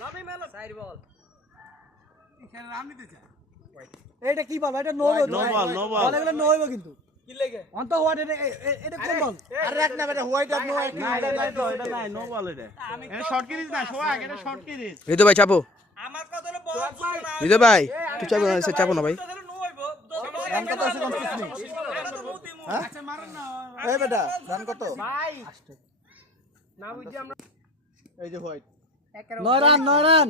লাভি মেলো সাইড বল এখানে রান নিতে চায় এটা কি বল এটা নো বল বল এগুলো নো হইব কিন্তু কি লাগে অন্ত হোয়াইট এটা কোন বল আরে রাখ না বেটা হোয়াইট আর নো হোয়াইট এটা নাই নো বল এটা এটা শর্ট কিরিজ না সোহাগ এটা শর্ট কিরিজ হৃদয় ভাই চাপো আমার কথা হলো বল না হৃদয় ভাই তুই চাপো না ভাই নো হইব রান কত আছে কোন কিছু নেই আচ্ছা মারেন না এই বেটা রান কত ভাই না বুঝি আমরা এই যে হোয়াইট 9 রান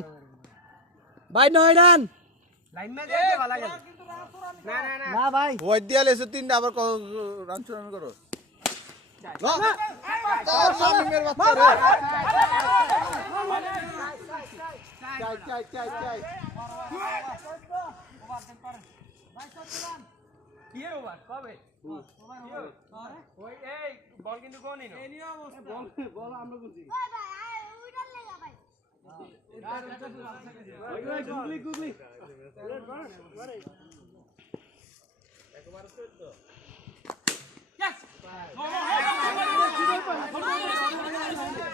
ভাই 9 রান লাইন ম্যাচ দিতে ভালো লাগে না না না না ভাই হোয়াইট দিয়া লেছো তিনটা আবার রান চুরান করো না তোর মামিমের বাচ্চা রে চাই কি ওভার কবে ওই এই বল কিন্তু কোনই না এই নিয়ে অবস্থা বল আমরা বুঝি ভাই ভাই ওইটার লাগা ভাই গুগলি একবার স্ট্রেট তো यस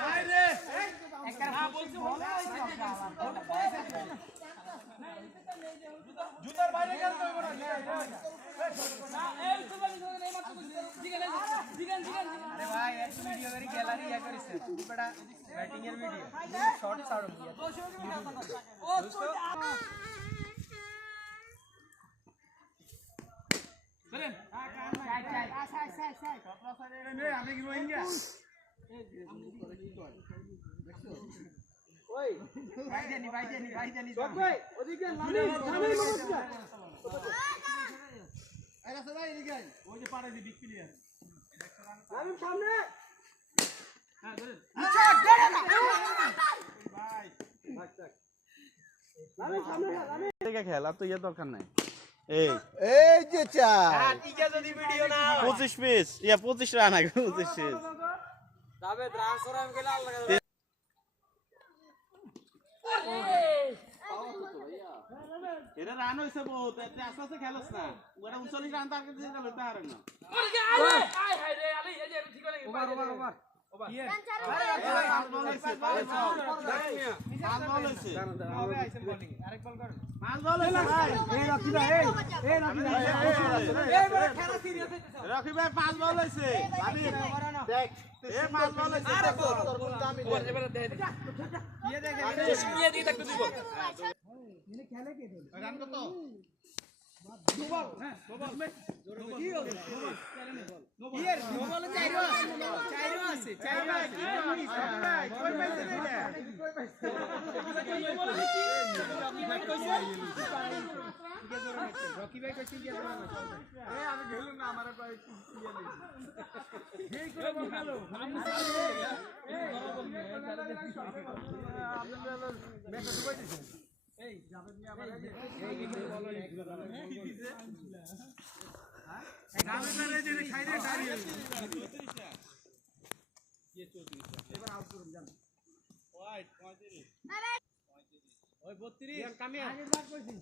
আরে একটা বলছি জুতার বাইরে গেল তো এবার না এই তো এই মাত্র জিগান আরে ভাই এক ভিডিও করি গ্যালারি ইয়া করিস বড়া ব্যাটিং এর ভিডিও শর্ট সাউন্ড দিয়া ও চলেন আমি কি রোহিঙ্গা ওই ভাই জানি ভাই ওদিকে লামি নমস্কার আরে সবাই এদিকে ওই যে পাড়ে দি বিগ প্লেয়ার লামি সামনে হ্যাঁ ধরেন ভাই লামি সামনে লামি থেকে খেলা তো ইয়া দরকার নাই এই যে চাই টিকে যদি ভিডিও না 25 পিস ইয়া 25 রান আগে 25 পিস তবে ট্রান্সফার আমি গেলে আল্লাহ এটা রান হইছে বহুত এতে আস্তে খেলছ না ওরা 39 রান টার্গেট দিয়ে গেল তার না আয় হায় রে আলী এই যে ঠিক করে ওভার কি পাঁচ বল হইছে হবে আইসেন বোলিং আরেক বল কর পাঁচ বল হইছে ভাই এই রাখি ভাই এই রাখি ভাই এই বড় খেলা সিরিয়াস হইতেছে রাখি ভাই পাঁচ বল হইছে বাদি দেখ এই পাঁচ বল হইছে আরে বল ওভার এবারে দে দে ইয়ে দেখে ইয়ে দিয়ে দেখতে দিব এনে খেলে কে দিল রান কত দুবল হ্যাঁ দুবল কি হলো ইয়ার দুবল চাইরো আছে কই পাইছে না কই পাইছে রকি ভাই কইছে কি এ আমি গেলুম না আমারে কই ইয়ে নেই এই করে বললো আমি এই বরাবর নিয়ে আপনারা মেসেজ কই দিছেন এই জাভেদ মিয়া আবার এই কি বলো কি দিছে হ্যাঁ জাভেদ রে যে খাই রে দাঁড়িয়ে ये 34 এবার আউট করুন জান ওয়াইট 35 ওই 32 ইয়ার কামিয়া আগে বার কইছি